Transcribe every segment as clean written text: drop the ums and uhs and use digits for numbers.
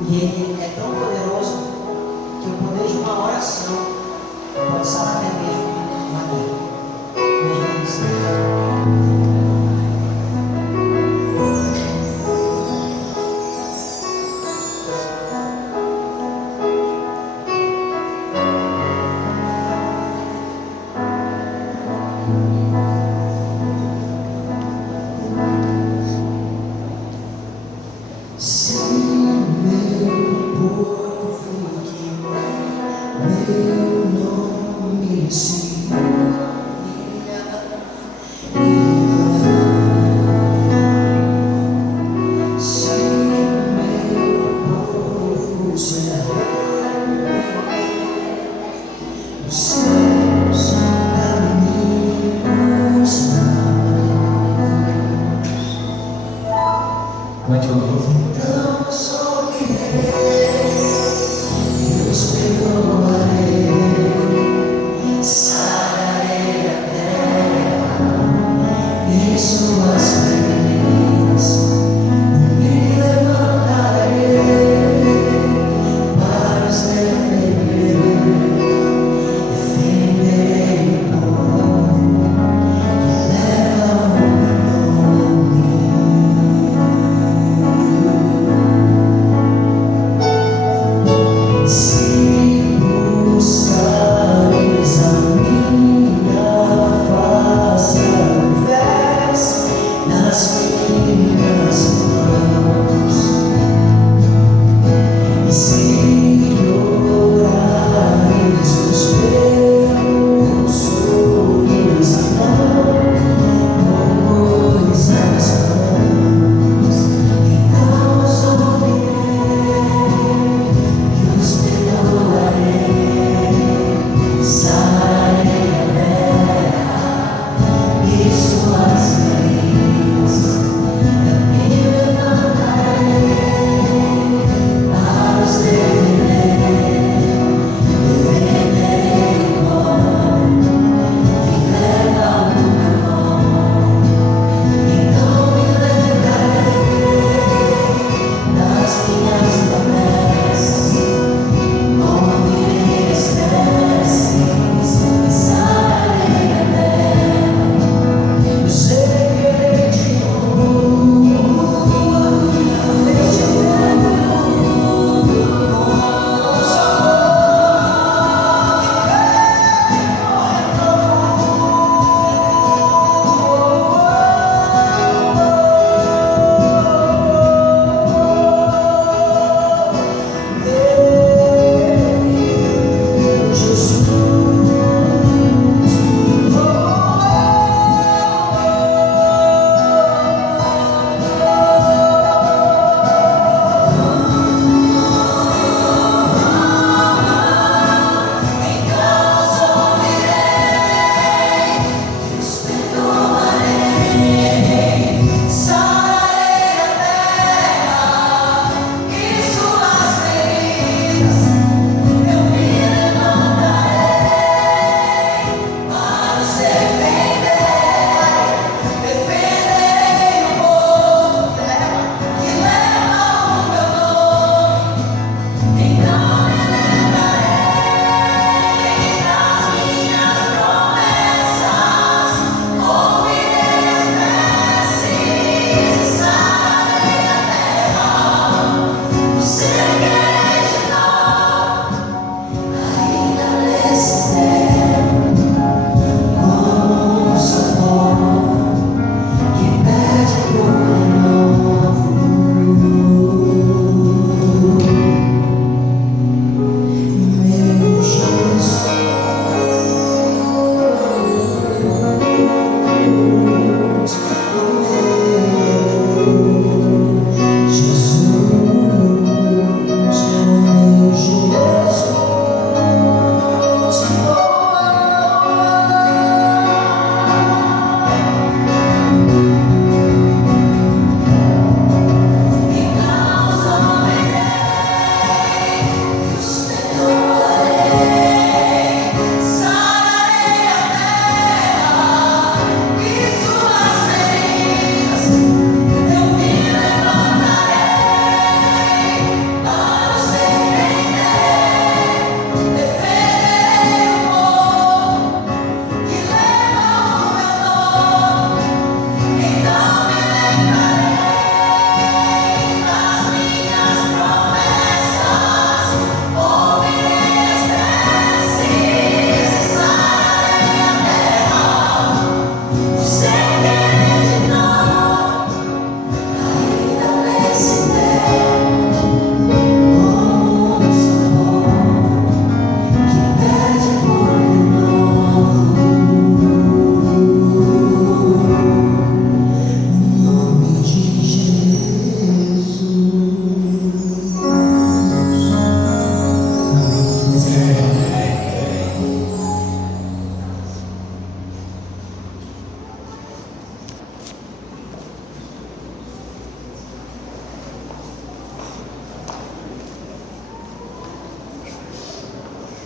E Ele é tão poderoso que o poder de uma oração pode sarar até mesmo uma guerra. Imagina isso.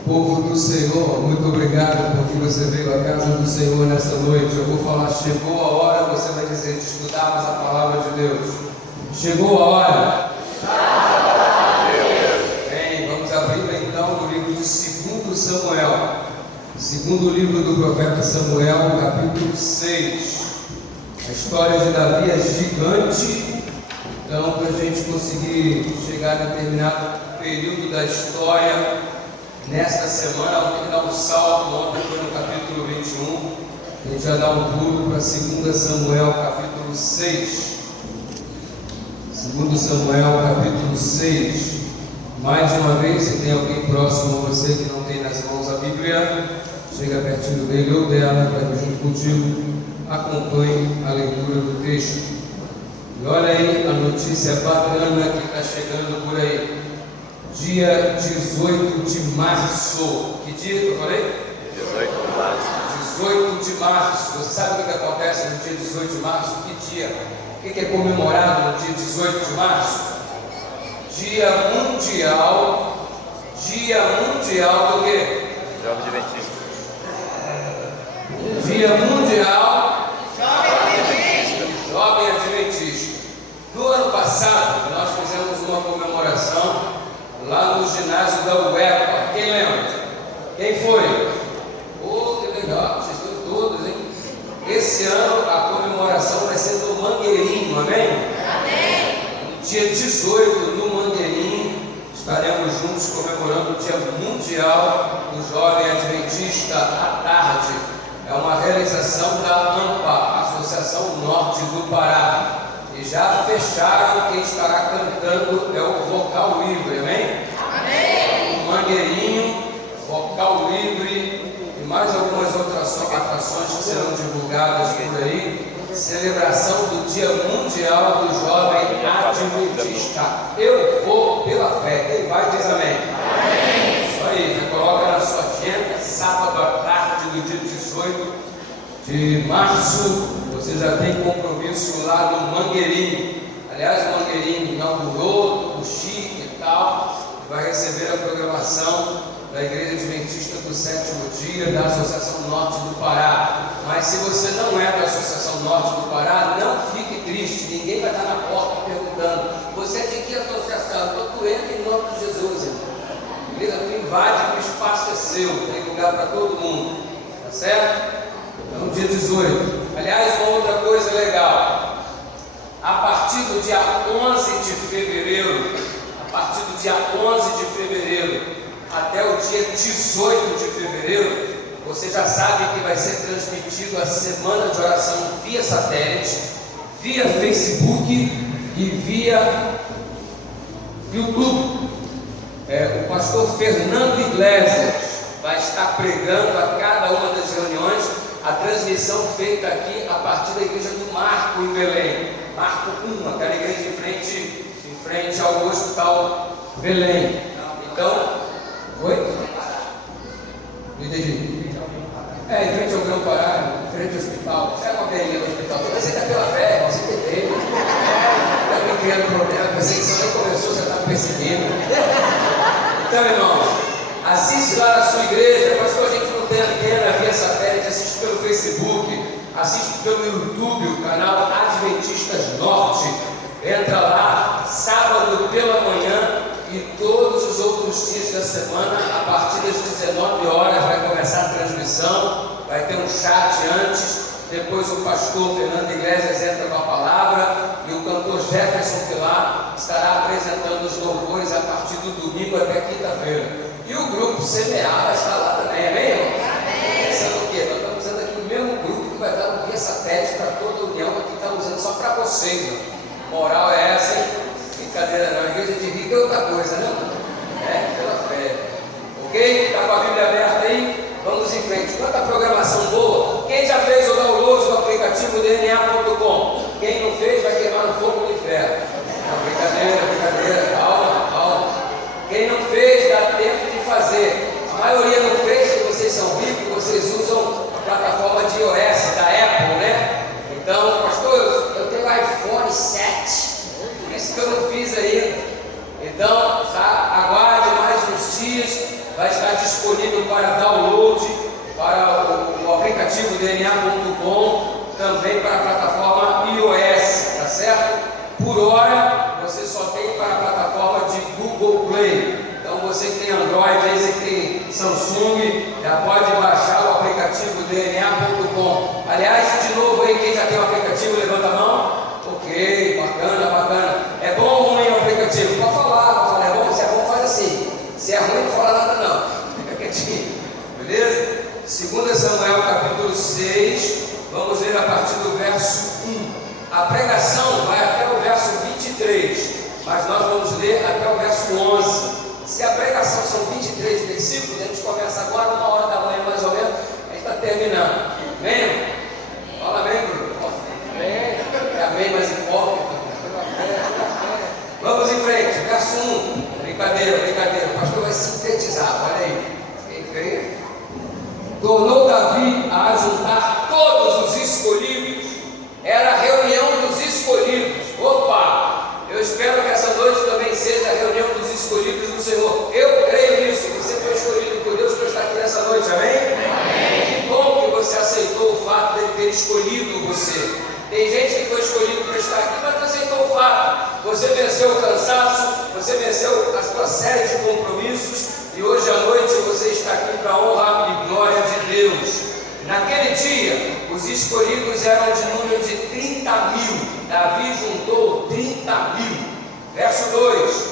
Povo do Senhor, muito obrigado porque você veio à casa do Senhor nessa noite. Eu vou falar, chegou a hora, você vai dizer, de estudarmos a palavra de Deus. Chegou a hora. Bem, vamos abrir então no livro de 2 Samuel. Segundo livro do profeta Samuel, capítulo 6. A história de Davi é gigante, então para a gente conseguir chegar a determinado período da história, nesta semana, vamos ter que dar um salto. Ontem foi no capítulo 21, a gente vai dar um pulo para 2 Samuel, capítulo 6. 2 Samuel, capítulo 6. Mais uma vez, se tem alguém próximo a você que não tem nas mãos a Bíblia, chega pertinho dele ou dela, para que junto contigo acompanhe a leitura do texto. E olha aí a notícia bacana que está chegando por aí. Dia 18 de março. Que dia que eu falei? 18 de março. 18 de março. Você sabe o que acontece no dia 18 de março? Que dia? O que é comemorado no dia 18 de março? Dia mundial do quê? Jovem Adventista. Dia mundial Jovem Adventista. No ano passado, nós fizemos uma comemoração lá no ginásio da UEPA. Quem lembra? Quem foi? Oh, que legal, vocês estão todos, hein? Esse ano a comemoração vai ser no Mangueirinho, amém? Amém! No dia 18, no Mangueirinho, estaremos juntos comemorando o Dia Mundial do Jovem Adventista à tarde. É uma realização da AMPA, Associação Norte do Pará. E já fecharam, quem estará cantando é o Vocal Livre, amém? Amém! Mangueirinho, Vocal Livre e mais algumas outras atrações que serão divulgadas por aí. Celebração do Dia Mundial do Jovem Adventista. Eu vou pela fé. Quem vai diz amém? Amém! Isso aí, já coloca na sua agenda, sábado à tarde do dia 18 de março. Você já tem compromisso lá no Mangueirinho. Aliás, o Mangueirinho inaugurou, o chique e tal, vai receber a programação da Igreja Adventista do Sétimo Dia, da Associação Norte do Pará. Mas se você não é da Associação Norte do Pará, não fique triste, ninguém vai estar na porta perguntando: você é de que associação? Tu entra em nome de Jesus, irmão. Beleza? Tu invade, o espaço é seu, tem lugar para todo mundo, tá certo? Então, dia 18. Aliás, uma outra coisa legal, a partir do dia 11 de fevereiro, até o dia 18 de fevereiro, você já sabe que vai ser transmitido a semana de oração via satélite, via Facebook e via YouTube. O pastor Fernando Iglesias vai estar pregando a cada uma das reuniões. A transmissão feita aqui a partir da igreja do Marco em Belém, Marco 1, aquela igreja em frente ao Hospital Belém. Então, oi? Não entendi. Em frente ao Grão Pará, em frente ao hospital. Você é uma belinha do hospital. Você está pela fé, você entendeu? Está me criando problema, a perseguição nem começou, você está perseguindo. Então, irmãos, assiste lá na sua igreja, pastor, a gente não tem antena via satélite, assiste pelo Facebook, assiste pelo YouTube, o canal Adventistas Norte. Entra lá, sábado pela manhã e todos os outros dias da semana, a partir das 19 horas, vai começar a transmissão, vai ter um chat antes, depois o pastor Fernando Iglesias entra com a palavra e o cantor Jefferson Pilar estará apresentando os louvores a partir do domingo até quinta-feira. E o grupo Semear vai estar lá também, amém, irmão? Amém! Pensando o quê? Nós estamos usando aqui o mesmo grupo que vai estar no via satélite para toda a União, aqui está usando só para vocês, né? Moral é essa, hein? Brincadeira não, a igreja de rico é outra coisa, né? Pela fé. Ok? Está com a Bíblia aberta aí? Vamos em frente. Quanta programação boa! Quem já fez o download do aplicativo DNA.com? Quem não fez vai queimar no fogo do inferno. Não, brincadeira, calma. Quem não fez, dá tempo de fazer. A maioria não fez, porque vocês são ricos, vocês usam a plataforma de iOS, da Apple, né? Então, pastor, eu tenho iPhone 7, por isso que disponível para download para o aplicativo DNA.com, também para a plataforma iOS, tá certo? Por hora, você só tem para a plataforma de Google Play. Então, você que tem Android, aí você que tem Samsung, já pode baixar o aplicativo DNA.com. Aliás, de novo aí, quem já tem o aplicativo, levanta a mão. Ok, bacana, bacana. É bom ou ruim o aplicativo? Pode falar, é bom, se é bom, faz assim. Se é ruim, não fala nada não. Fica quietinho, beleza? 2 Samuel capítulo 6, vamos ler a partir do verso 1. A pregação vai até o verso 23, mas nós vamos ler até o verso 11. Se a pregação são 23 versículos, a gente começa agora, 1h da manhã mais ou menos, a gente está terminando. Amém? Fala amém, Bruno. Amém. É amém, mas hipócrita. Vamos em frente, verso 1. Brincadeira, o pastor vai sintetizar, olha aí. Quem crê? Tornou Davi a juntar todos os escolhidos. Era a reunião dos escolhidos. Opa! Eu espero que essa noite também seja a reunião dos escolhidos do Senhor. Eu creio nisso. Você foi escolhido por Deus para estar aqui nessa noite, amém? Amém. Que bom que você aceitou o fato dele ter escolhido você. Tem gente que foi escolhido para estar aqui, mas não aceitou o fato. Você venceu o cansaço, você venceu a sua série de compromissos e hoje à noite você está aqui para a honra e glória de Deus. Naquele dia, os escolhidos eram de número de 30 mil. Davi juntou 30 mil. Verso 2: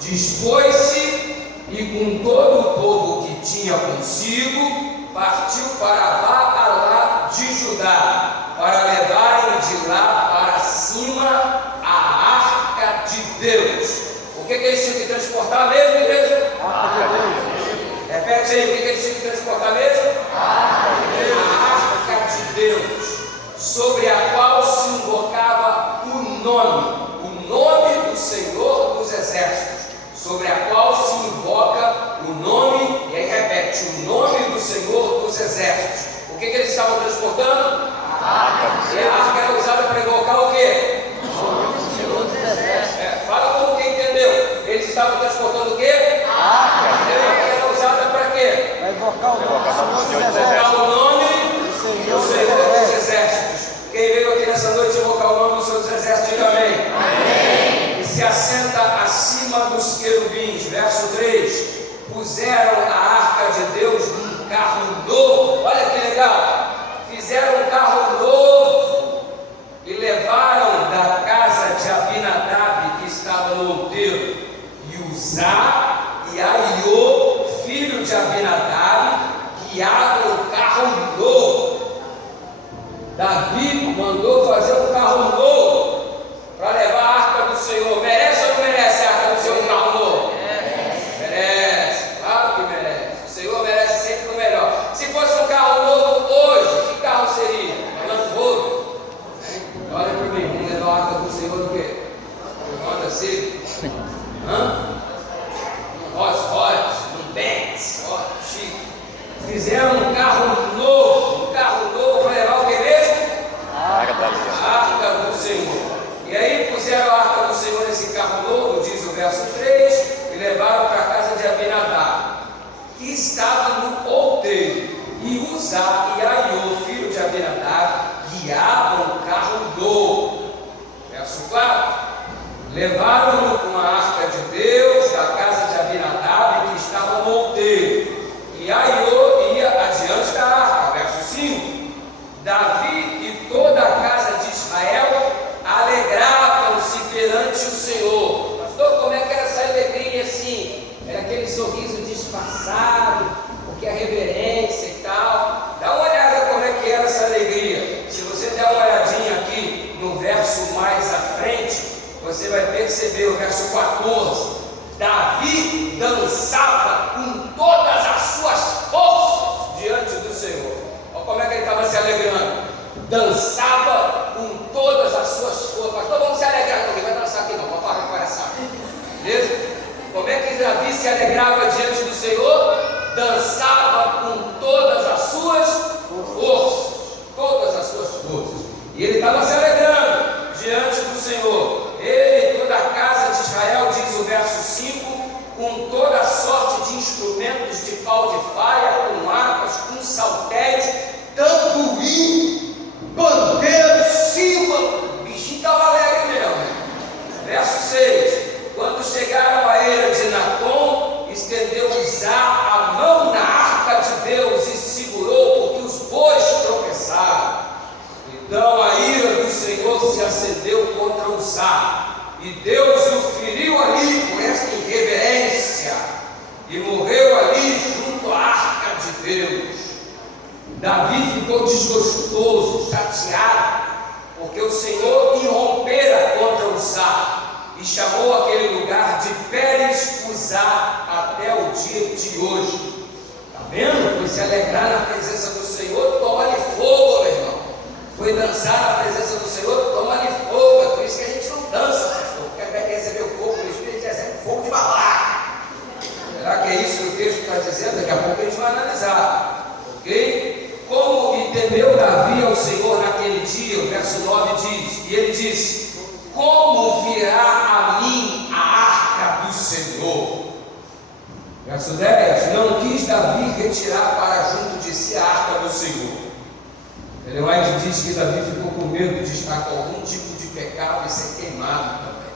dispôs-se e com todo o povo que tinha consigo, partiu para Baalá de Judá, para levarem de lá para cima a arca de Deus. O que eles tinham que transportar mesmo, igreja? Arca de Deus. Repete aí, o que eles tinham que transportar mesmo? A arca de Deus, sobre a qual se invocava o nome do Senhor dos Exércitos, sobre a qual se invoca o nome, e aí repete, o nome do Senhor dos Exércitos. O que eles estavam transportando? E a arca era usada para invocar o quê? Fala como quem entendeu. Eles estavam transportando o quê? A arca era usada para quê? Vai invocar o nome do Senhor dos Invocar o nome Exércitos. do Senhor dos Exércitos. Quem veio aqui nessa noite invocar o nome do Senhor dos Exércitos, diga amém. Amém. E se assenta acima dos querubins. Verso 3: puseram a arca de Deus num carro novo. Olha que legal. Fizeram um carro novo e levaram da casa de Abinadab, que estava no outeiro, e Uzá e Aiô, filho de Abinadab, guiavam o carro novo. Davi mandou fazer um carro novo para levar a arca do Senhor. Merece ou não merece a arca do Senhor, um carro novo? Merece, claro que merece. O Senhor merece sempre o melhor. Se fosse um carro novo hoje, que carro seria? Land Rover. Olha para mim, vamos levar a arca do Senhor do quê? Honda Civic. Rolls Royce, um Benz, ó, chique. Fizeram um carro novo para levar o que mesmo? A arca do Senhor. E aí puseram a arca do Senhor nesse carro novo, diz o verso 3, e levaram para a casa de Abinadab, que estava no outeiro, e Uzá e Aiô, filho de Abinadab, guiavam o carro novo. Verso 4: levaram-no com a arca de Deus da casa de Abinadab, que estava no outeiro, e Aiô ia adiante da arca. Verso 5: Davi e toda a casa de Israel alegravam-se perante o Senhor. Pastor, como é que era essa alegria assim? Era aquele sorriso disfarçado, porque a reverência e tal. Dá uma olhada como é que era essa alegria. Se você der uma olhadinha aqui no verso mais à frente, você vai perceber o verso 14. Davi dançava com todas as suas forças diante do Senhor. Olha como é que ele estava se alegrando. Dançava com todas as suas forças. Pastor, vamos se alegrar. Não vai dançar aqui não, vou parar de palhaçada. Beleza? Como é que Davi se alegrava diante do Senhor? Dançava com todas as suas forças. Todas as suas forças. E ele estava se alegrando diante do Senhor. Ele e toda a casa de Israel, diz o verso 5, com toda a sorte de instrumentos instrumentos de pau de faia, com harpas, com saltérios, tamborim, pandeiro, símbolo. O bichinho estava alegre mesmo. Verso 6: quando chegaram à eira de Nacon, estendeu Uzá a mão na arca de Deus e segurou, porque os bois tropeçaram. Então a ira do Senhor se acendeu contra Uzá, e Deus o feriu ali por esta irreverência, e morreu ali junto à arca de Deus. Davi ficou desgostoso, chateado, porque o Senhor irrompera contra Uzá, e chamou aquele lugar de Pérez Uzá até o dia de hoje. Está vendo? Foi se alegrar na presença do Senhor, toma-lhe fogo, meu irmão. Foi dançar na presença do Senhor, toma-lhe fogo. É por isso que a gente não dança, pastor, porque quer receber o fogo do Espírito, a gente recebe fogo de balaca. Será que é isso que o texto está dizendo? Daqui a pouco a gente vai analisar, ok? Como e temeu Davi ao Senhor naquele dia, o verso 9 diz, e ele disse: como virá a mim a arca do Senhor? Verso 10: não quis Davi retirar para junto de si a arca do Senhor. Ellen White diz que Davi ficou com medo de estar com algum tipo de pecado e ser queimado também.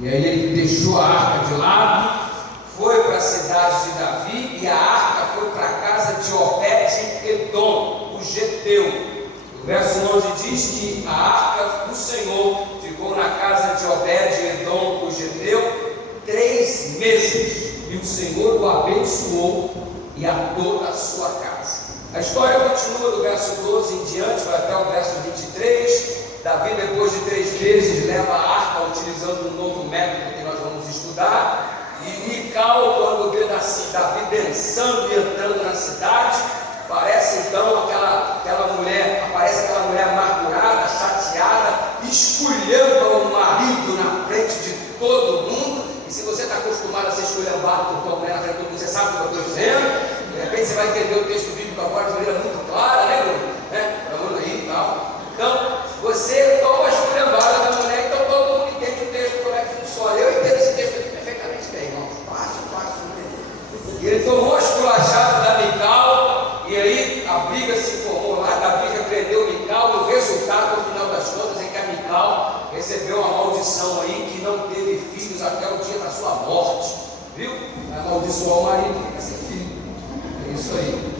E aí ele deixou a arca de lado, foi para a cidade de Davi, e a arca foi para a casa de Obed-Edom, o geteu. O verso 11 diz que a arca do Senhor ficou na casa de Obed-Edom, o geteu, 3 meses, e o Senhor o abençoou e a toda a sua casa. A história continua do verso 12 em diante, vai até o verso 23. Davi, depois de 3 meses, leva a arca utilizando um novo método que nós vamos estudar. E Mical, quando vê Davi dançando e entrando na cidade, aparece então aquela mulher amargurada, chateada, esculhamba o marido na frente de todo mundo. E se você está acostumado a ser esculhambado por tua mulher na frente de todo mundo, você sabe o que eu estou dizendo. De repente você vai entender o texto bíblico agora de maneira muito clara, né, Bruno? Bruno aí e tal. Então, você toma a esculhambada da mulher, então todo mundo entende o texto, como é que funciona. Eu entendo esse texto aqui perfeitamente bem, irmão. Fácil. E ele tomou a esculachada da Mical, e aí a briga se formou lá. Davi repreendeu Mical, e o resultado, no final das contas, é que a Mical recebeu uma maldição aí, que não teve filhos até o dia da sua morte. Viu? Amaldiçoou o marido, fica sem filho. É isso aí.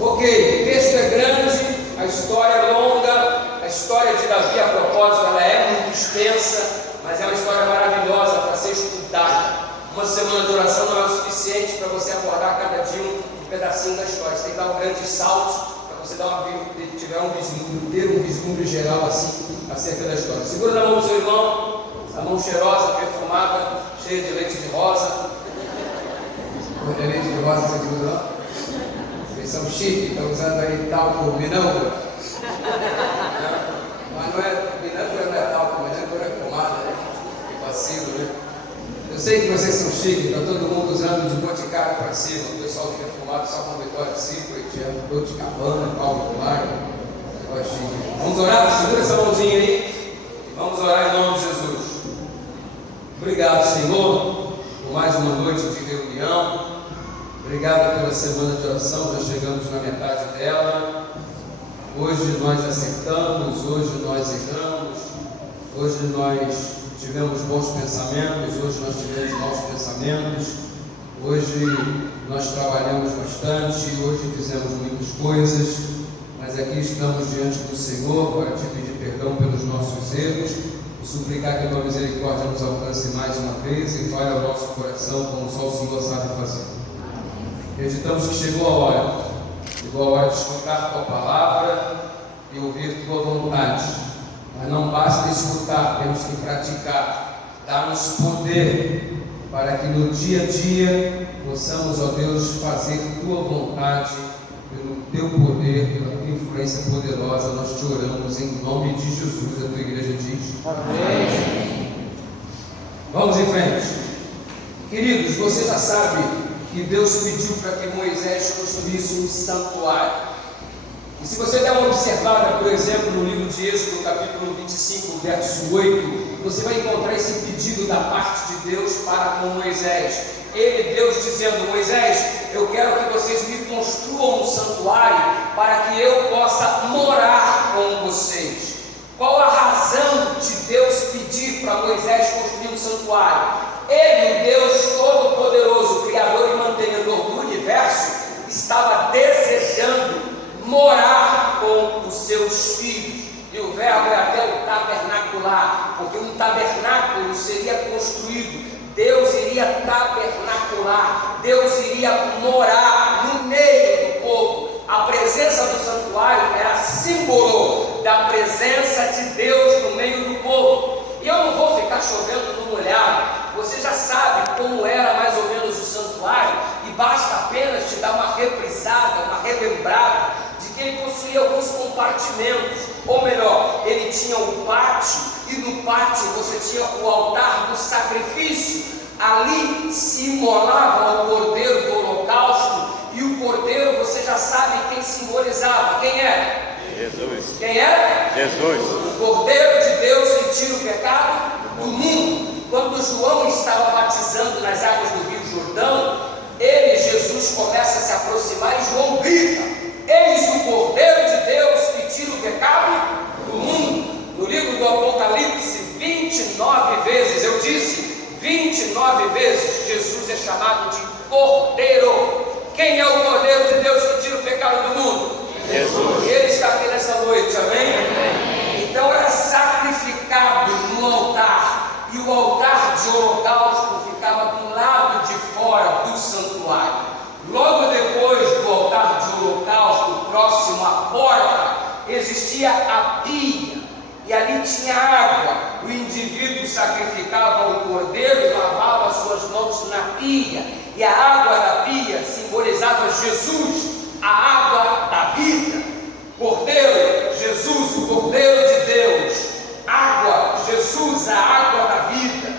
Ok, o texto é grande, a história é longa, a história de Davi, a propósito, ela é muito extensa, mas é uma história maravilhosa para ser estudada. Uma semana de oração não é o suficiente para você abordar cada dia um pedacinho da história. Você tem que dar um grande salto para você tiver um vislumbre, ter um vislumbre geral assim acerca da história. Segura na mão do seu irmão, essa mão cheirosa, perfumada, cheia de leite de rosa. Não tem leite de rosa, você segura não? Vocês são chiques, estão usando aí talco minâncora. Mas não é minâncora, não é talco, minâncora é pomada, né? Vacilo, né? Eu sei que vocês são chiques, está todo mundo usando de boticário para cima, o pessoal que é fumado só com Vitória Secret, Dolce & Gabbana, Paulo Claro. Vamos orar? Segura essa mãozinha aí e vamos orar em nome de Jesus. Obrigado, Senhor, por mais uma noite de reunião. Obrigado pela semana de oração, nós chegamos na metade dela. Hoje nós acertamos, hoje nós erramos, hoje nós tivemos bons pensamentos, hoje nós tivemos maus pensamentos, hoje nós trabalhamos bastante, hoje fizemos muitas coisas, mas aqui estamos diante do Senhor para te pedir perdão pelos nossos erros e suplicar que a tua misericórdia nos alcance mais uma vez e fale ao nosso coração como só o Senhor sabe fazer. Acreditamos que chegou a hora de escutar a tua palavra e ouvir tua vontade. Mas não basta escutar, temos que praticar. Dá-nos poder para que no dia a dia possamos, ó Deus, fazer tua vontade, pelo teu poder, pela tua influência poderosa. Nós te oramos em nome de Jesus, a tua igreja diz. Amém. Vamos em frente. Queridos, você já sabe que Deus pediu para que Moisés construísse um santuário. E se você der uma observada, por exemplo, no livro de Êxodo, capítulo 25, verso 8, você vai encontrar esse pedido da parte de Deus para com Moisés. Deus dizendo: Moisés, eu quero que vocês me construam um santuário para que eu possa morar com vocês. Qual a razão de Deus pedir para Moisés construir um santuário? Ele, o Deus Todo-Poderoso, Criador e Mantenedor do Universo, estava desejando morar com os seus filhos. E o verbo é até o tabernacular, porque um tabernáculo seria construído. Deus iria tabernacular, Deus iria morar no meio do povo. A presença do santuário era símbolo da presença de Deus no meio do povo. E eu não vou ficar chovendo no molhado. Você já sabe como era mais ou menos o santuário, e basta apenas te dar uma reprisada, uma relembrada, de que ele possuía alguns compartimentos. Ou melhor, ele tinha o pátio, e no pátio você tinha o altar do sacrifício. Ali se imolava o cordeiro do holocausto, e o cordeiro, você já sabe quem simbolizava. Quem era? Jesus. Quem era? Jesus. O cordeiro de Deus que tira o pecado do mundo. Quando João estava batizando nas águas do Rio Jordão, Jesus, começa a se aproximar e João grita: eis o Cordeiro de Deus que tira o pecado do mundo. No livro do Apocalipse, 29 vezes, eu disse, 29 vezes, Jesus é chamado de Cordeiro. Quem é o Cordeiro de Deus que tira o pecado do mundo? Jesus. Ele está aqui nessa noite, amém? Então era sacrificado no altar, e o altar de holocausto ficava do lado de fora do santuário. Logo depois do altar de holocausto, próximo à porta, existia a pia, e ali tinha água. O indivíduo sacrificava o cordeiro e lavava suas mãos na pia, e a água da pia simbolizava Jesus, a água da vida. Cordeiro, Jesus, o Cordeiro de Deus. Água, Jesus, a água da vida.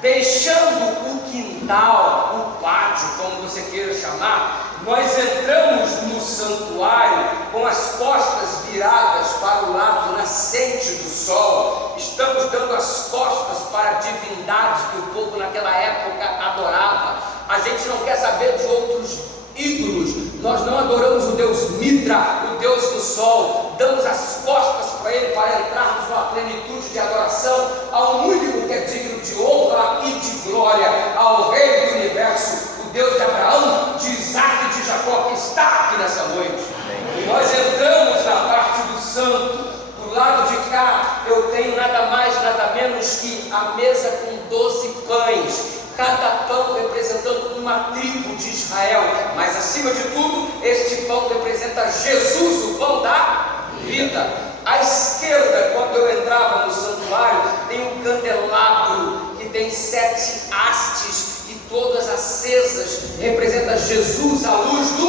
Deixando o quintal, o pátio, como você queira chamar, nós entramos no santuário com as costas viradas para o lado nascente do sol. Estamos dando as costas para a divindade que o povo naquela época adorava. A gente não quer saber de outros ídolos. Nós não adoramos o Deus Mitra, o Deus do sol. Damos as costas para ele para entrarmos numa plenitude de adoração ao único que é digno de honra e de glória, ao Rei do Universo, o Deus de Abraão, de Isaac e de Jacó, que está aqui nessa noite. E nós entramos na parte do santo. Do lado de cá eu tenho nada mais, nada menos que a mesa com 12 pães, cada pão representando uma tribo de Israel, mas acima de tudo, este pão representa Jesus, o pão da vida. À esquerda, quando eu entrava no santuário, tem um candelabro que tem 7 hastes e todas acesas, representa Jesus, a luz do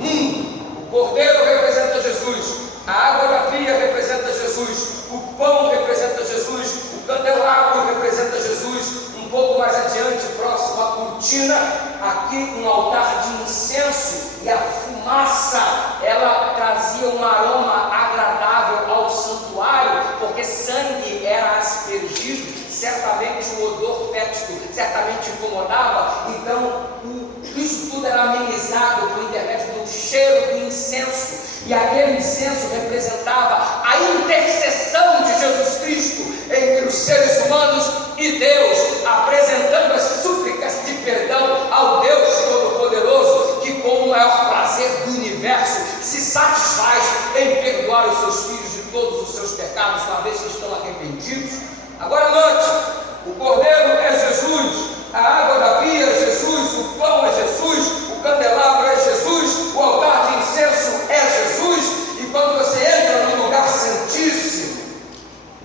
mundo. O cordeiro representa Jesus, a água da pia representa Jesus, o pão representa Jesus, o candelabro representa Jesus. Um pouco mais adiante, próximo à cortina, aqui um altar de incenso, e a fumaça, ela trazia um aroma agradável ao santuário, porque sangue era aspergido, certamente o odor fétido certamente incomodava. Então isso tudo era amenizado por intermédio do cheiro do incenso, e aquele incenso representava a intercessão de Jesus Cristo entre os seres humanos e Deus, apresentando as súplicas de perdão ao Deus Todo-Poderoso, que com o maior prazer do universo se satisfaz em perdoar os seus filhos de todos os seus pecados, uma vez que estão arrependidos. Agora note, o Cordeiro é Jesus, a água da pia é Jesus, o pão é Jesus, o candelabro é Jesus, o altar de incenso é Jesus. E quando você entra no lugar santíssimo,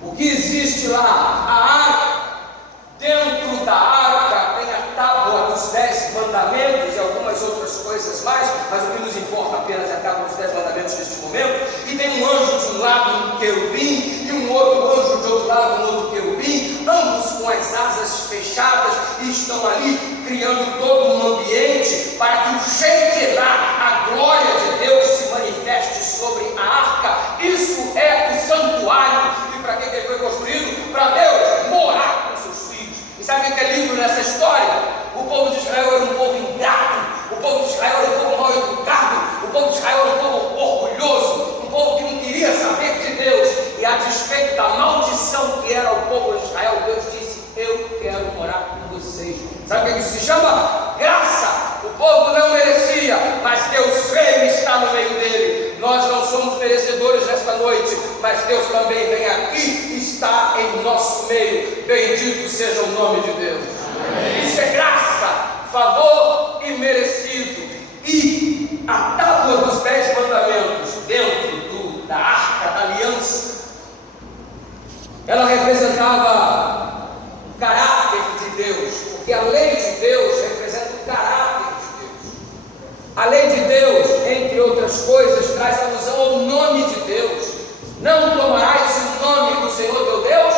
o que existe lá? A arca. Dentro da arca tem a tábua dos 10 mandamentos e algumas outras coisas mais, mas o que nos importa apenas é a tábua dos 10 mandamentos neste momento. E tem um anjo de um lado, um querubim, e um outro anjo de outro lado, um outro querubim, ambos com as asas fechadas, e estão ali criando todo um ambiente para que o Shekinah, a glória de Deus, se manifeste sobre a arca. Isso é o santuário. E para que ele foi construído? Para Deus morar com seus filhos. E sabe o que é lindo nessa história? O povo de Israel era um povo ingrato, o povo de Israel era um povo mal educado, o povo de Israel era um povo orgulhoso, um povo que não queria saber de Deus. E a despeito da maldição que era o povo de Israel, Deus disse: eu quero morar com vocês. Sabe o que isso se chama? Graça. O povo não merecia, mas Deus veio e está no meio dele. Nós não somos merecedores nesta noite, mas Deus também vem aqui e está em nosso meio. Bendito seja o nome de Deus. Amém. Isso é graça, favor imerecido. E a tábua dos 10 mandamentos dentro da arca da aliança, ela representava o caráter de Deus, porque a lei de Deus representa o caráter de Deus. A lei de Deus, entre outras coisas, traz alusão ao nome de Deus. Não tomarás o nome do Senhor teu Deus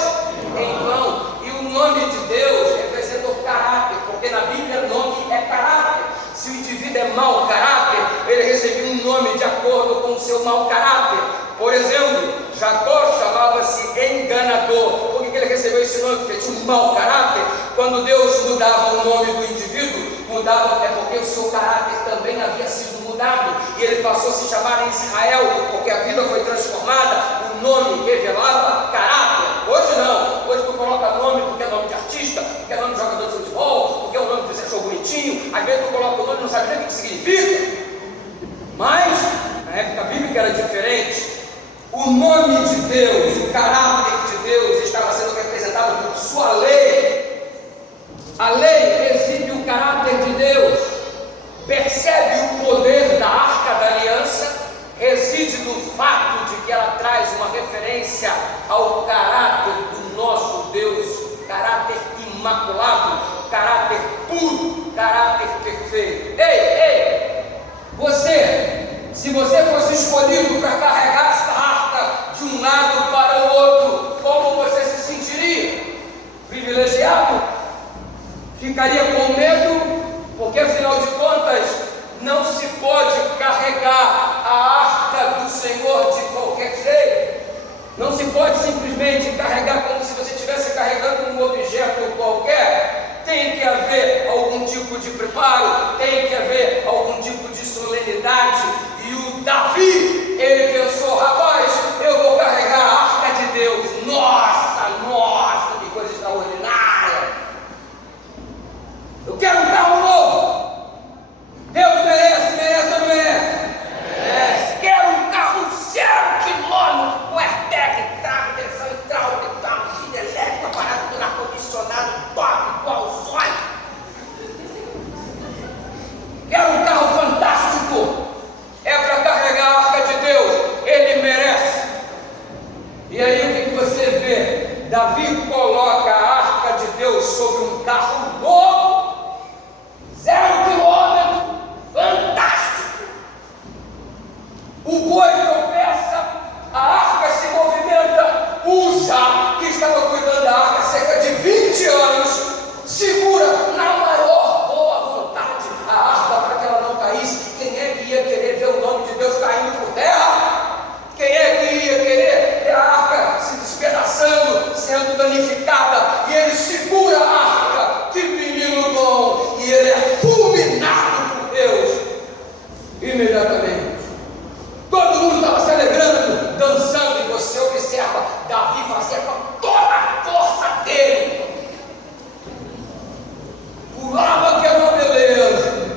em vão. E o nome de Deus representa o caráter, porque na Bíblia nome é caráter. Se o indivíduo é mau caráter, ele recebeu um nome de acordo com o seu mau caráter. Por exemplo, Jacó chamava-se enganador. Por que ele recebeu esse nome? Porque tinha um mau caráter. Quando Deus mudava o nome do indivíduo, mudava porque o seu caráter também havia sido mudado. E ele passou a se chamar Israel, porque a vida foi transformada. O nome revelava caráter. Hoje não. Hoje tu coloca nome porque é nome de artista, porque é nome de jogador de futebol, porque é o nome que você achou bonitinho. Às vezes tu coloca o nome e não sabe nem o que significa. Mas, na época bíblica era diferente. O nome de Deus, o caráter de Deus estava sendo representado por sua lei. A lei exibe o caráter de Deus. Percebe o poder da arca da aliança? Reside no fato de que ela traz uma referência ao caráter do nosso Deus, caráter imaculado, caráter puro, caráter perfeito. Ei, se você fosse escolhido para carregar esta arca de um lado para o outro, como você se sentiria? Privilegiado? Ficaria com medo? Porque afinal de contas, não se pode carregar a arca do Senhor de qualquer jeito. Não se pode simplesmente carregar como se você estivesse carregando um objeto qualquer. Tem que haver algum tipo de preparo, tem que haver algum tipo de solenidade. E o Davi, ele pensou: rapaz, eu vou carregar a arca de Deus. Nossa, que coisa extraordinária. Eu quero um carro novo. Deus merece ou não merece? Merece. Quero um carro 0 km, com AirTag, carro, direção hidráulica, carro, vida elétrica, parado do ar-condicionado, top, igual o sonho. Quero um carro fantástico. É para carregar a arca de Deus. Ele merece. E aí o que você vê? Davi coloca a arca de Deus sobre um carro novo, 0 km, fantástico. O boi tropeça, a arca se movimenta. Usa, que estava cuidando da arca há cerca de 20 anos, segura na maior boa vontade a arca para que ela não caísse. Quem é que ia querer ver o nome de Deus caindo por terra? Quem é que ia querer ver a arca se despedaçando, sendo danificada? E ele segura a arca. Que menino bom! E ele é fulminado por Deus imediatamente. Todo mundo estava se alegrando, dançando, e você observa Davi fazer com toda a força dele. Pulava que era uma beleza.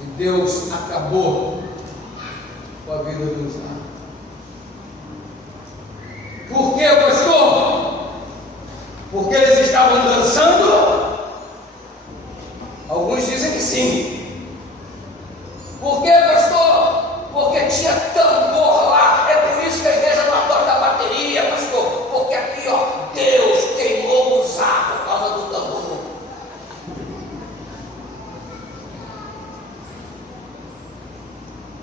E Deus acabou com a vida de Uzá. Por quê, pastor? Porque eles estavam dançando? Alguns dizem que sim. Por quê, pastor? Porque tinha tambor lá. É por isso que a igreja não adora a bateria, pastor. Porque aqui, Deus queimou Uzá por causa do tambor.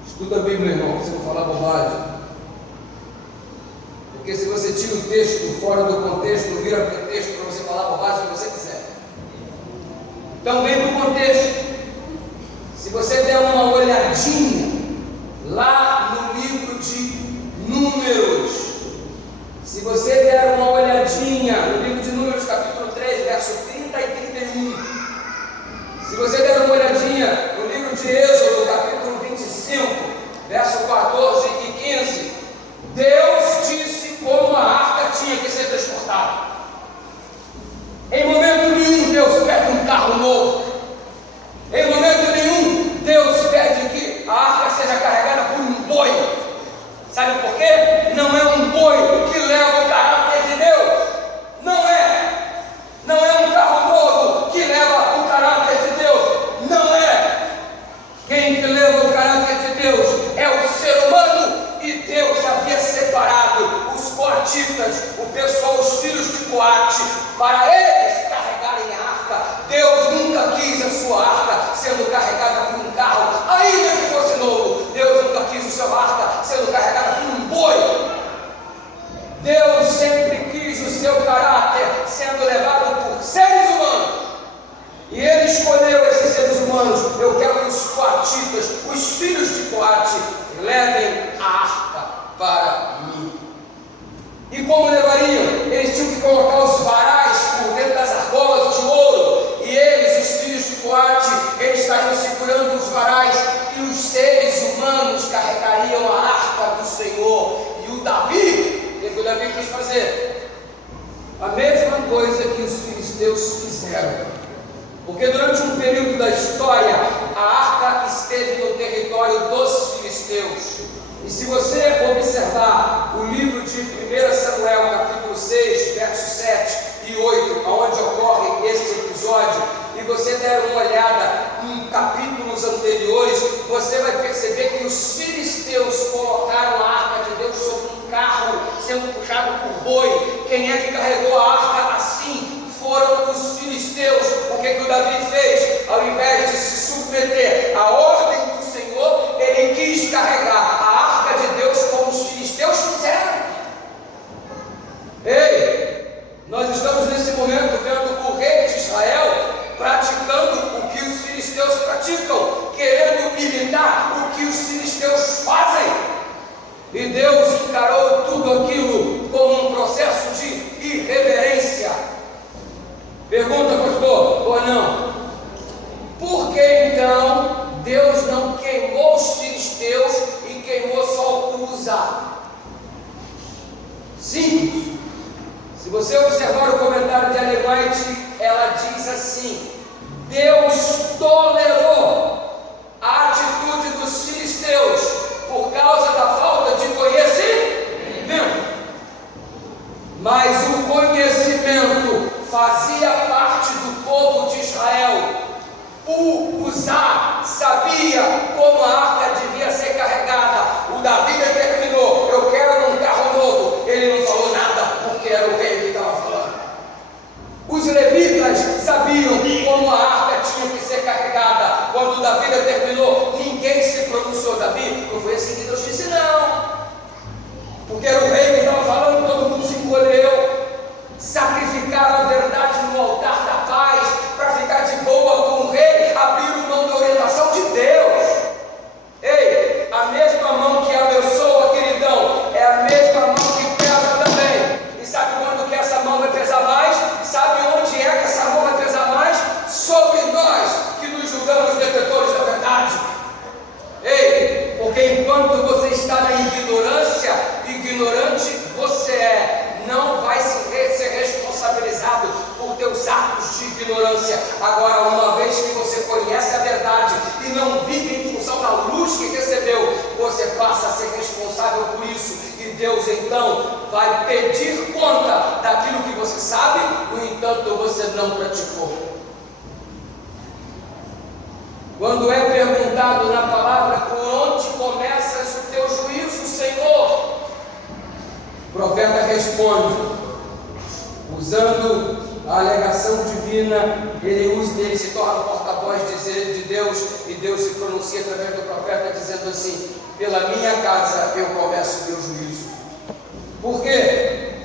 Estuda a Bíblia, irmão, você não falar bobagem. Porque se você tira o texto fora do contexto, vira pretexto para você falar bobagem que você quiser. Então vem para o contexto. carro novo. Em momento nenhum, Deus pede que a arca seja carregada por um boi. Sabe por quê? Não é um boi que leva o caráter de Deus. Não é. Não é um carro novo que leva o caráter de Deus. Não é. Quem que leva o caráter de Deus é o ser humano. E Deus havia separado os coatitas, o pessoal, os filhos de Coate, para eles carregarem a arca. Deus nunca quis a sua arca sendo carregada por um carro, ainda que fosse novo. Deus nunca quis a sua arca sendo carregada por um boi. Deus sempre quis o seu caráter sendo levado por seres humanos. E Ele escolheu esses seres humanos. Eu quero que os coatitas, os filhos de Coate, levem a arca para mim. E como levariam? Eles tinham que colocar os varais por dentro das argolas de ouro. E eles, os filhos de Coate, eles estariam segurando os varais. E os seres humanos carregariam a arca do Senhor. E o Davi, o que o Davi quis fazer? A mesma coisa que os filisteus fizeram. Porque durante um período da história, a arca esteve no território dos filisteus. E se você observar o livro de 1 Samuel, capítulo 6, versos 7 e 8, onde ocorre este episódio, e você der uma olhada em capítulos anteriores, você vai perceber que os filisteus colocaram a arca de Deus sobre um carro, sendo puxado por boi. Quem é que carregou a arca assim? Foram os filisteus. O que o Davi fez? Ao invés de se submeter à ordem do Senhor, ele quis carregar a arca de Deus como os filisteus fizeram. Ei, nós estamos nesse momento vendo o rei de Israel praticando o que os filisteus praticam, querendo imitar o que os filisteus fazem. E Deus encarou tudo aquilo como um processo de irreverência. Pergunta, pastor, ou não? Por que então Deus não queimou os filisteus e queimou só o Uzá? Simples. Se você observar o comentário de Ellen White, ela diz assim: Deus tolerou a atitude dos filisteus por causa da falta de conhecimento. Mas o conhecimento fazia parte do povo de Israel. O Uzá sabia como a arca devia ser carregada. O Davi determinou: eu quero um carro novo. Ele não falou nada, porque era o rei que estava falando. Os levitas sabiam como a arca tinha que ser carregada. Quando o Davi determinou, ninguém se pronunciou. Davi, não foi assim que Deus disse, não. Porque era o rei que estava falando, todo mundo se encolheu. Sacrificaram a verdade no altar da paz para ficar de boa com o rei, abriram mão da orientação de Deus. Ei, a mesma mão que abençoa, queridão, é a mesma mão que pesa também. E sabe quando que essa mão vai pesar mais? Sabe onde é que essa mão vai pesar mais? Sobre nós que nos julgamos detetores da verdade. Ei, porque enquanto você está na ignorância, ignorante você é. Não vai ser responsabilizado por teus atos de ignorância. Agora, uma vez que você conhece a verdade e não vive em função da luz que recebeu, você passa a ser responsável por isso. E Deus então vai pedir conta daquilo que você sabe, no entanto você não praticou. Quando é perguntado na palavra, por onde começas o teu juízo, Senhor? O profeta responde, usando a alegação divina, ele se torna porta-voz de Deus, e Deus se pronuncia através do profeta, dizendo assim: pela minha casa eu começo o meu juízo. Por quê?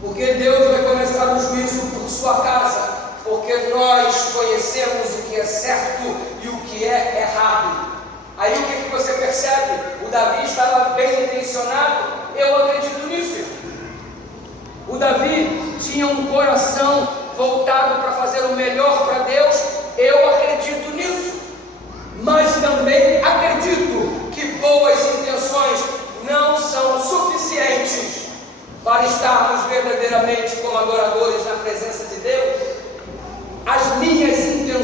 Porque Deus vai começar o juízo por sua casa, porque nós conhecemos o que é certo e o que é errado. Aí o que você percebe? O Davi estava bem intencionado. Eu acredito nisso. O Davi tinha um coração voltado para fazer o melhor para Deus. Eu acredito nisso. Mas também acredito que boas intenções não são suficientes para estarmos verdadeiramente como adoradores na presença de Deus. As minhas intenções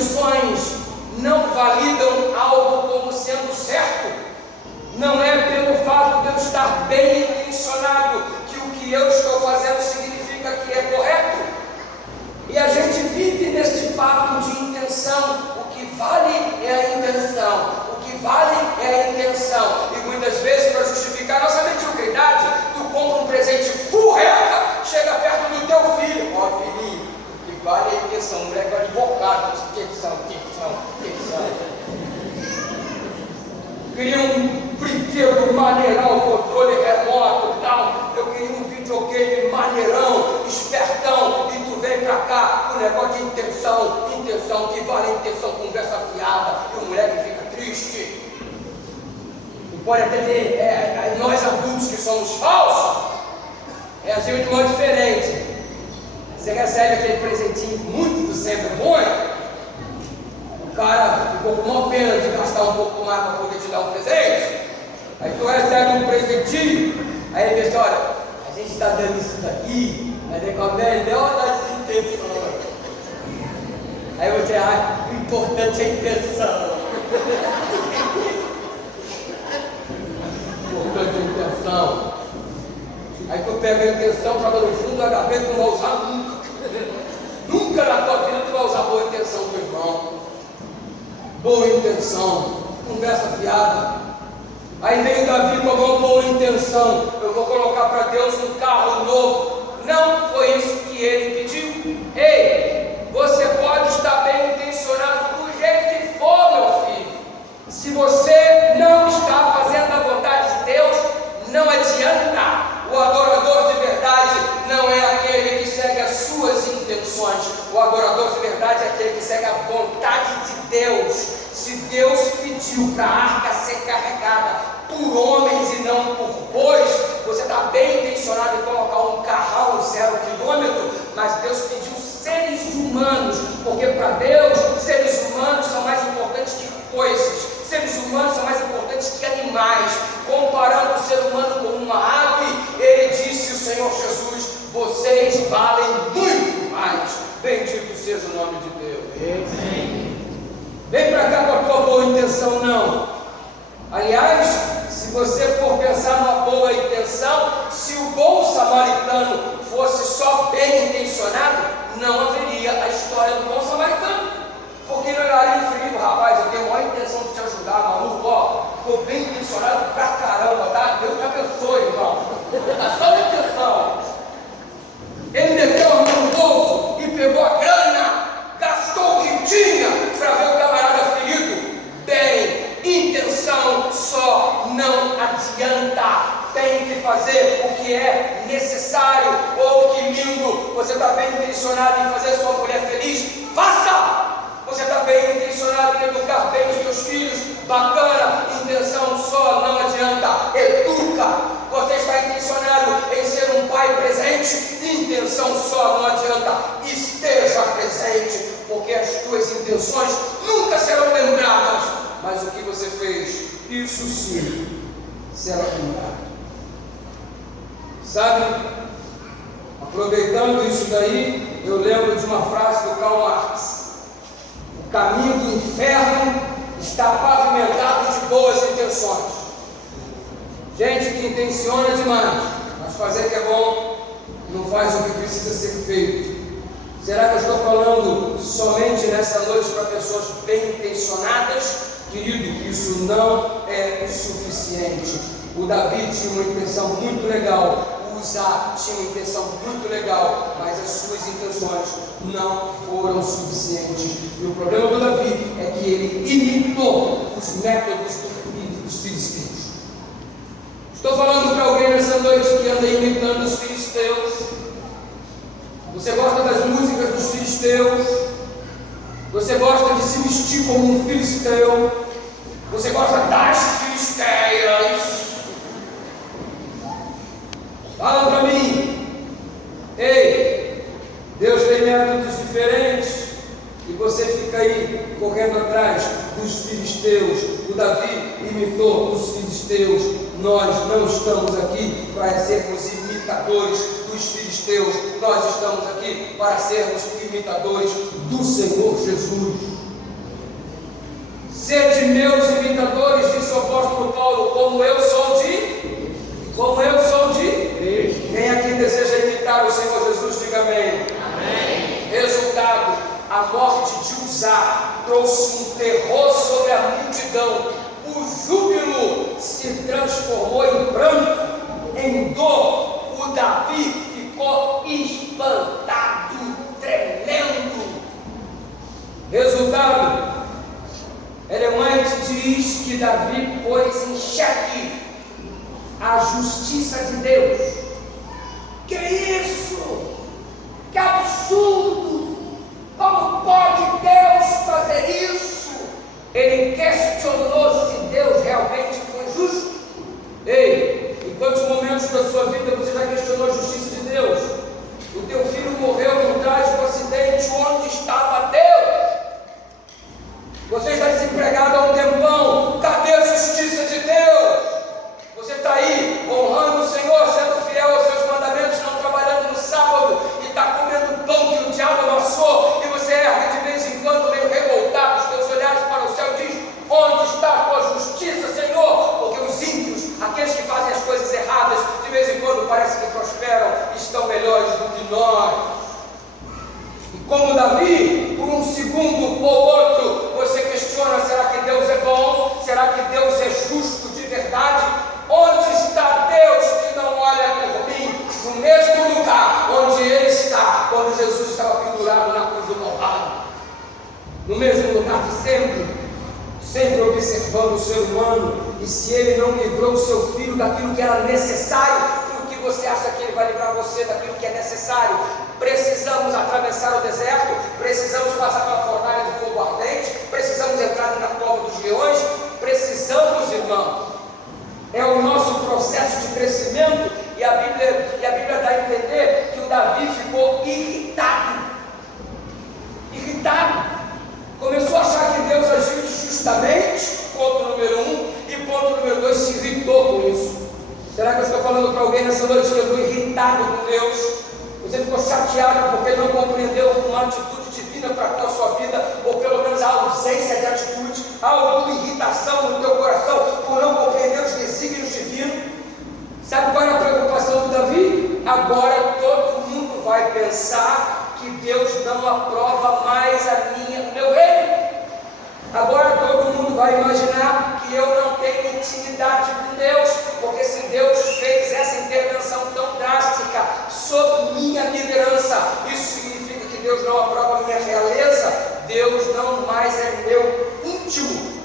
E a gente vive neste papo de intenção. O que vale é a intenção. O que vale é a intenção. E muitas vezes, para justificar nossa mediocridade, tu compra um presente furreca, chega perto do teu filho. Ó, filhinho, o que vale é a intenção. O moleque vai advogado. Intenção. Queria um brinquedo maneirão, controle remoto e tal. Eu queria um videogame maneirão, espertão. E tu vem pra cá com o negócio de intenção. Que vale a intenção, conversa fiada. E o moleque fica triste. E pode até ter, nós adultos que somos falsos, reagimos de modo diferente. Você recebe aquele presentinho muito do sempre bom. O cara ficou com uma pena de gastar um pouco mais para poder te dar um presente. Aí tu recebe um presentinho. Aí ele diz, olha, a gente está dando isso daqui, mas é com a melhor das intenções. Aí você acha, o importante é a intenção. O importante é a intenção. Aí tu pega a intenção, joga no fundo da gaveta, tu não vai usar nunca. Nunca na tua vida tu vai usar boa intenção do irmão. Boa intenção, conversa fiada. Aí vem Davi com uma boa intenção. Eu vou colocar para Deus um carro novo. Não foi isso que ele pediu. Ei, você pode estar bem intencionado do jeito que for, meu filho. Se você não está fazendo a vontade de Deus, não adianta. O adorador de verdade não é aquele que segue as suas intenções. O adorador de verdade é aquele que segue a vontade de Deus. Se Deus pediu para a arca ser carregada por homens e não por bois, você está bem intencionado em colocar um carrão 0 km, mas Deus pediu seres humanos, porque para Deus seres humanos são mais importantes que coisas, seres humanos são mais importantes que animais. Comparando o ser humano com uma ave, ele disse, o Senhor Jesus, vocês valem muito mais. Bendito seja o nome de Deus. Vem para cá com a tua boa intenção, não. Aliás, se você for pensar numa boa intenção, se o bom samaritano fosse só bem intencionado, não haveria a história do bom samaritano. Porque ele olharia e frio, rapaz, eu tenho a maior intenção de te ajudar, maluco, ó, estou bem intencionado pra caramba, tá? Deus te abençoe, irmão. Tá só uma intenção. Ele meteu a mão no bolso e pegou a grana, gastou o que tinha para ver o camarada ferido. Bem, intenção só não adianta. Tem que fazer o que é necessário. Oh, que lindo! Você está bem intencionado em fazer sua mulher feliz? Faça! Você está bem intencionado em educar bem os teus filhos? Bacana! Intenção só não adianta. Educa! Você está intencionado em ser um pai presente? Intenção só não adianta. Esteja presente, porque as tuas intenções nunca serão lembradas, mas o que você fez, isso sim será lembrado. Sabe, aproveitando isso daí, eu lembro de uma frase do Karl Marx: o caminho do inferno está pavimentado de boas intenções. Gente que intenciona demais, mas fazer que é bom, não faz o que precisa ser feito. Será que eu estou falando somente nessa noite para pessoas bem intencionadas? Querido, isso não é suficiente. O Davi tinha uma intenção muito legal, o Uzá tinha uma intenção muito legal, mas as suas intenções não foram suficientes. E o problema do Davi é que ele imitou os métodos dos filisteus. Estou falando para alguém nessa noite que anda imitando os filisteus. Você gosta das músicas dos filisteus? Você gosta de se vestir como um filisteu? Você gosta das filisteias? Fala para mim. Ei, Deus tem métodos diferentes e você fica aí correndo atrás dos filisteus. O Davi imitou os filisteus. Nós não estamos aqui para sermos imitadores dos filisteus. Nós estamos aqui para sermos imitadores do Senhor Jesus. Sede meus imitadores, disse o apóstolo Paulo, como eu sou de... Quem aqui deseja imitar o Senhor Jesus, diga amém. Amém. Resultado: a morte de Uzá trouxe um terror sobre a multidão. O júbilo se transformou em pranto, em dor. O Davi ficou espantado, tremendo. Resultado: Ellen White diz que Davi pôs em xeque a justiça de Deus. Que isso? Que absurdo! Como pode Deus fazer isso? Ele questionou se Deus realmente foi justo. Ei, em quantos momentos da sua vida você já questionou a justiça de Deus? O teu filho morreu num trágico acidente, onde estava Deus? Você está desempregado há um tempão, cadê a justiça de Deus? Você está aí honrando o Senhor, sendo fiel aos seus mandamentos, não trabalhando no sábado, e está comendo pão que o diabo amassou, e você erra de vez em quando, meio revoltado, os teus olhares para o céu e diz: onde está a tua justiça, Senhor? Porque os ímpios, aqueles que fazem as coisas erradas, de vez em quando parece que prosperam, estão melhores do que nós. E como Davi, por um segundo ou outro, você questiona: será que Deus é bom? Será que Deus é justo de verdade? Onde está Deus que não olha por mim? No mesmo lugar onde Ele está quando Jesus estava pendurado na cruz do Calvário. No mesmo lugar de sempre, sempre observando o ser humano. E se Ele não livrou o seu filho daquilo que era necessário, por que você acha que Ele vai livrar você daquilo que é necessário? Precisamos atravessar o deserto, precisamos passar pela fornalha de fogo ardente, precisamos entrar na cova dos leões, precisamos, irmão. É o nosso processo de crescimento, e a Bíblia dá a entender que o Davi ficou irritado. Começou a achar que Deus agiu injustamente, ponto número 1, e ponto número 2, se irritou com isso. Será que eu estou falando para alguém nessa noite que eu estou irritado com Deus? Você ficou chateado porque não compreendeu uma atitude divina para com a sua vida, ou pelo menos a ausência de atitude, há alguma irritação no teu coração por não compreender os desígnios divinos. Sabe qual é a preocupação do Davi? Agora todo mundo vai pensar que Deus não aprova mais o meu reino. Agora todo mundo vai imaginar que eu não tenho intimidade com Deus, porque se Deus fez essa intervenção tão drástica sobre minha liderança, isso significa que Deus não aprova a minha realeza, Deus não mais é meu íntimo.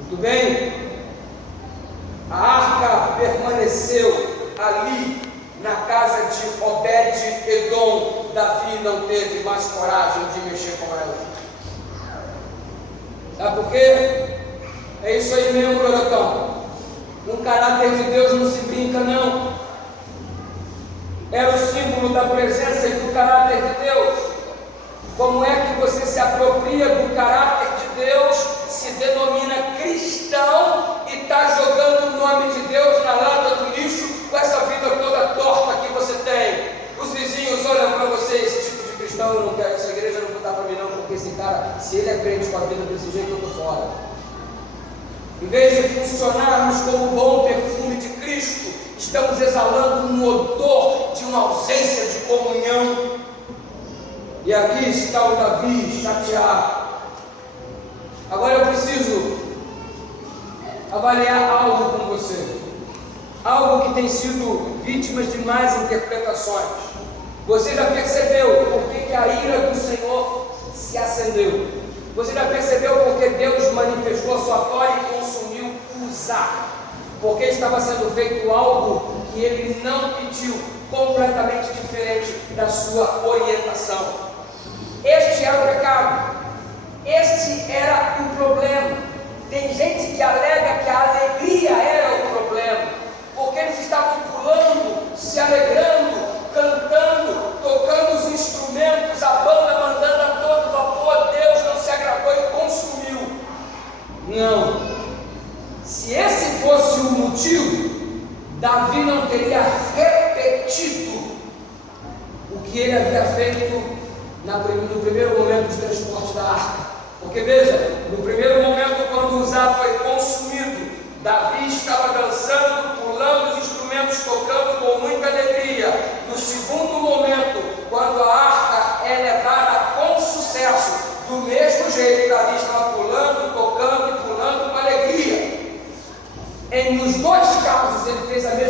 Muito bem, a arca permaneceu ali na casa de Obed-Edom. Davi não teve mais coragem de mexer com ela. Sabe por quê? É isso aí mesmo, Lorotão. No caráter de Deus não se brinca, não. Era o símbolo da presença e do caráter de Deus. Como é que você se apropria do caráter de Deus, se denomina cristão e está jogando o nome de Deus na lata do lixo com essa vida toda torta que você tem? Os vizinhos olham para você: esse tipo de cristão eu não quero, essa igreja não dá para mim não, porque esse cara, se ele é crente com a vida desse jeito, eu estou fora. Em vez de funcionarmos como o bom perfume de Cristo, estamos exalando um odor de uma ausência de comunhão. E aqui está o Davi chateado. Agora eu preciso avaliar algo com você, algo que tem sido vítima de más interpretações. Você já percebeu por que a ira do Senhor se acendeu? Você já percebeu por que Deus manifestou a sua glória e consumiu Uzá? Porque estava sendo feito algo que ele não pediu, completamente diferente da sua orientação. Este era o pecado, este era o problema. Tem gente que alega que a alegria era o problema, porque eles estavam pulando, se alegrando, cantando, tocando os instrumentos, a banda mandando a todo vapor. Deus não se agradou e consumiu. Não. Se esse fosse o motivo, Davi não teria repetido o que ele havia feito no primeiro momento de transporte da arca. Porque veja, no primeiro momento, quando Uzá foi consumido, Davi estava dançando, pulando os instrumentos, tocando com muita alegria. No segundo momento, quando a arca é levada com sucesso. Do mesmo jeito, Davi estava pulando, tocando e pulando com alegria. Nos dois casos ele fez a mesma